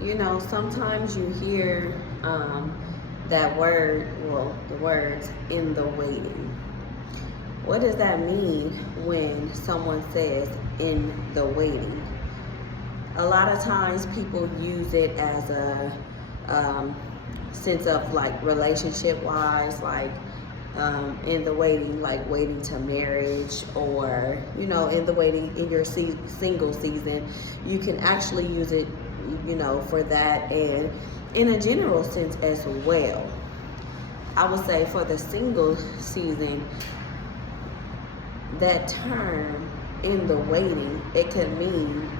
You know, sometimes you hear that word, well, the words in the waiting. What does that mean when someone says in the waiting? A lot of times people use it as a um, sense of like relationship wise, like in the waiting, like waiting to marriage, or you know, in the waiting in your single season. You can actually use it, you know, for that, and in a general sense as well. I would say for the single season, that term in the waiting, it could mean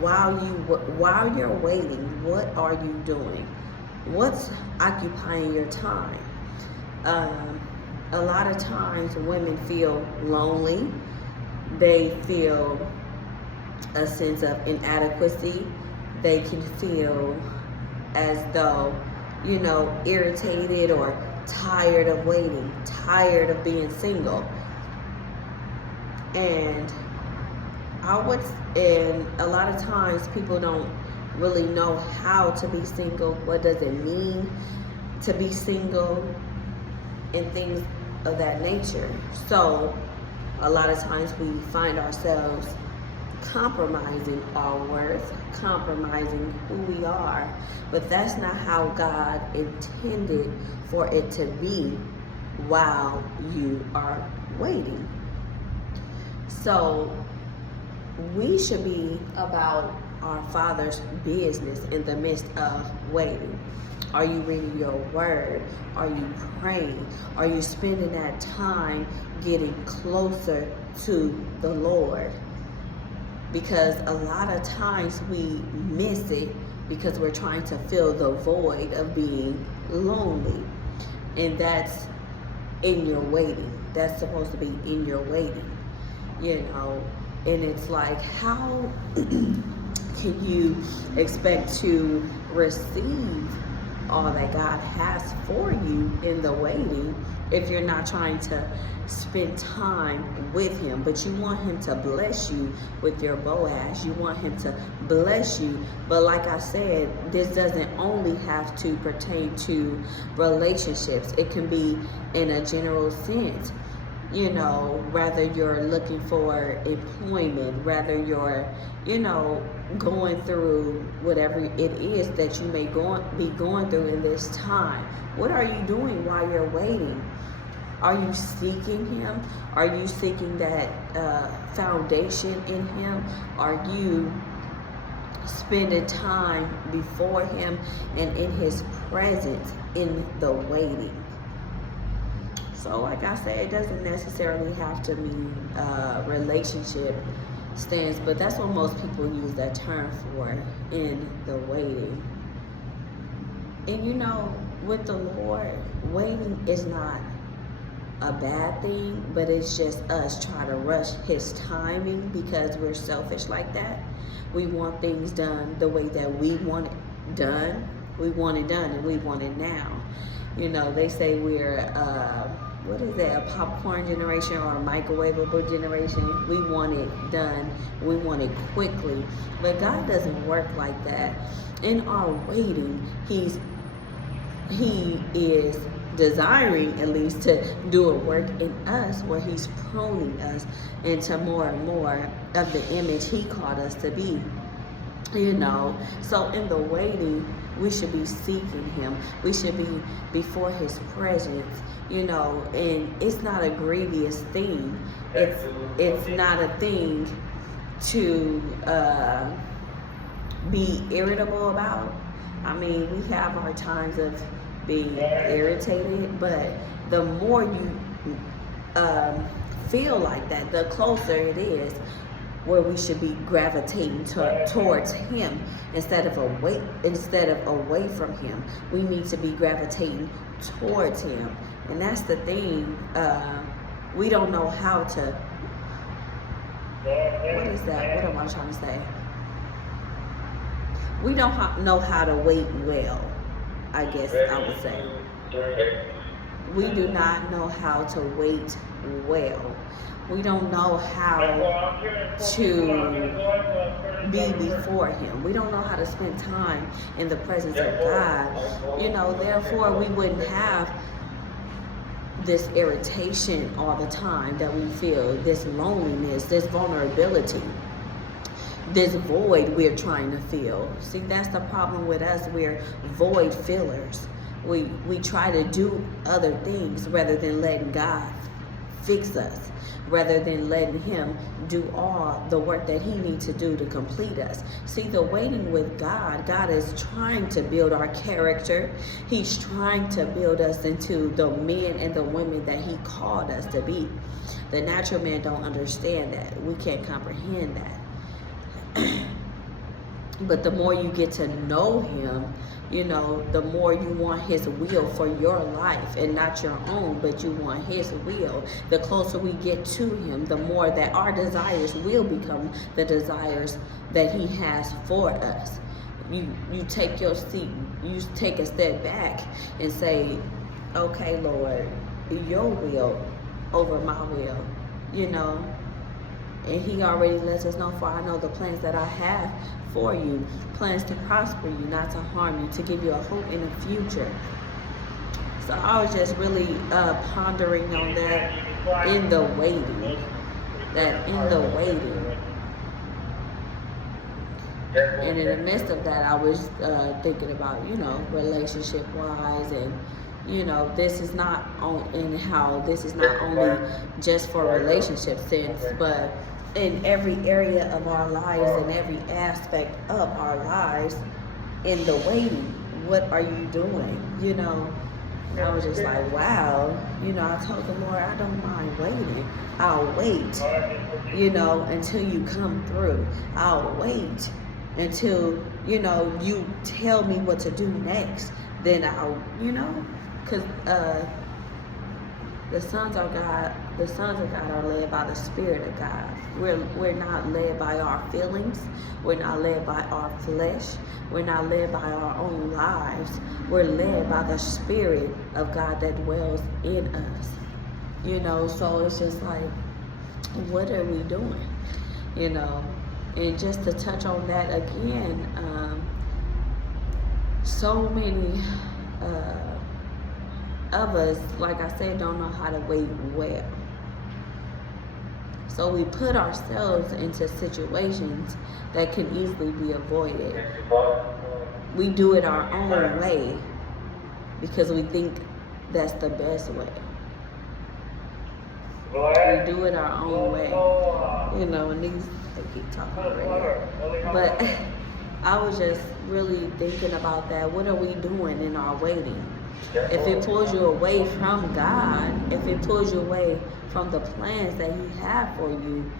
while you're waiting, what are you doing? What's occupying your time? Um, a lot of times women feel lonely. They feel a sense of inadequacy. They can feel as though, you know, irritated or tired of waiting, tired of being single. And and a lot of times people don't really know how to be single. What does it mean to be single? And things of that nature. So a lot of times we find ourselves compromising our worth, compromising who we are, but that's not how God intended for it to be while you are waiting. So we should be about our Father's business in the midst of waiting. Are you reading your word? Are you praying? Are you spending that time getting closer to the Lord? Because a lot of times we miss it because we're trying to fill the void of being lonely. And that's in your waiting. That's supposed to be in your waiting, you know. And it's like, how can you expect to receive all that God has for you in the waiting if you're not trying to spend time with him? But you want him to bless you with your Boaz. You want him to bless you. But like I said, this doesn't only have to pertain to relationships. It can be in a general sense. You know, rather you're looking for employment, rather you're, you know, going through whatever it is that you may be going through in this time. What are you doing while you're waiting? Are you seeking him? Are you seeking that foundation in him? Are you spending time before him and in his presence in the waiting? So like I said, it doesn't necessarily have to mean relationship stance, but that's what most people use that term for, in the waiting. And you know, with the Lord, waiting is not a bad thing, but it's just us trying to rush his timing because we're selfish like that. We want things done the way that we want it done. We want it done and we want it now. You know, they say we're what is that, a popcorn generation or a microwavable generation. We want it done, we want it quickly. But God doesn't work like that. In our waiting, He is desiring at least to do a work in us where he's pruning us into more and more of the image he called us to be. You know, so in the waiting, we should be seeking him. We should be before his presence, you know, and it's not a grievous thing. It's not a thing to be irritable about. I mean, we have our times of being irritated, but the more you feel like that, the closer it is where we should be gravitating towards him instead of away from him. We need to be gravitating towards him, and that's the thing. We don't know how to. What is that? What am I trying to say? We don't know how to wait well, I guess I would say. We do not know how to wait well. We don't know how to be before Him. We don't know how to spend time in the presence of God. You know, therefore we wouldn't have this irritation all the time that we feel, this loneliness, this vulnerability, this void we're trying to fill. See, that's the problem with us. We're void fillers. We try to do other things rather than letting God fix us, rather than letting Him do all the work that He needs to do to complete us. See, the waiting with God, God is trying to build our character. He's trying to build us into the men and the women that He called us to be. The natural man don't understand that. We can't comprehend that. But the more you get to know Him, you know, the more you want His will for your life, and not your own, but you want His will. The closer we get to Him, the more that our desires will become the desires that He has for us. You take your seat, you take a step back and say, okay, Lord, your will over my will, you know. And He already lets us know, for I know the plans that I have for you, plans to prosper you, not to harm you, to give you a hope in the future. So I was just really pondering on that in the waiting, And in the midst of that, I was thinking about, you know, relationship-wise, and you know, this is not only just for relationship sense, but in every area of our lives, in every aspect of our lives, in the waiting. What are you doing? You know, I was just like, wow. You know, I told the Lord, I don't mind waiting. I'll wait, you know, until you come through. I'll wait until, you know, you tell me what to do next. Then I'll, you know, because the sons of God are led by the Spirit of God. We're not led by our feelings. We're not led by our flesh. We're not led by our own lives. We're led by the Spirit of God that dwells in us. You know, so it's just like, what are we doing? You know, and just to touch on that again, so many of us, like I said, don't know how to wait well. So we put ourselves into situations that can easily be avoided. We do it our own way because we think that's the best way. We do it our own way. You know, and these, they keep talking already. But I was just really thinking about that. What are we doing in our waiting? If it pulls you away from God, if it pulls you away from the plans that He had for you,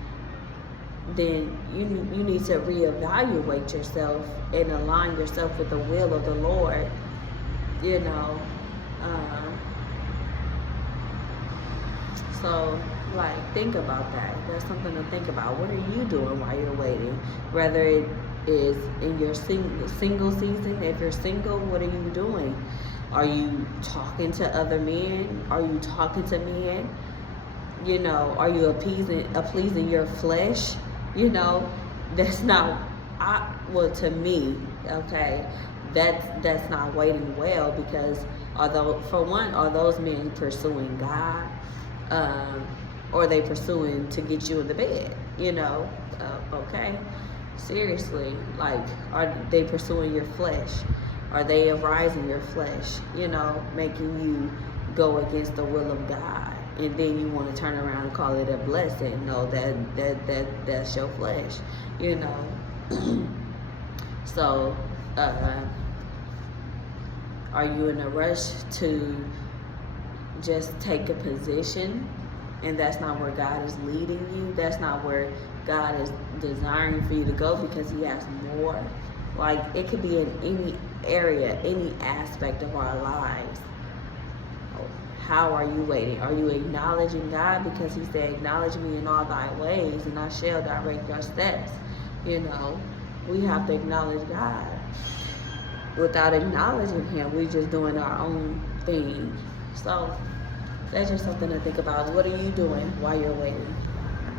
then you need to reevaluate yourself and align yourself with the will of the Lord. You know, so like, think about that. That's something to think about. What are you doing while you're waiting? Whether it is in your single season, if you're single, what are you doing? Are you talking to other men? Are you talking to men? You know, are you appeasing your flesh? You know, that's not, well, to me, okay, that's not waiting well, because although, for one, are those men pursuing God? Or are they pursuing to get you in the bed? You know, okay, seriously, like, are they pursuing your flesh? Are they arising your flesh, you know, making you go against the will of God? And then you want to turn around and call it a blessing. No, that's your flesh, you know. So, are you in a rush to just take a position, and that's not where God is leading you? That's not where God is desiring for you to go, because He has more. Like, it could be in any area, any aspect of our lives. How are you waiting? Are you acknowledging God? Because He said, acknowledge me in all thy ways, and I shall direct your steps. You know, we have to acknowledge God. Without acknowledging Him, we're just doing our own thing. So that's just something to think about. What are you doing while you're waiting?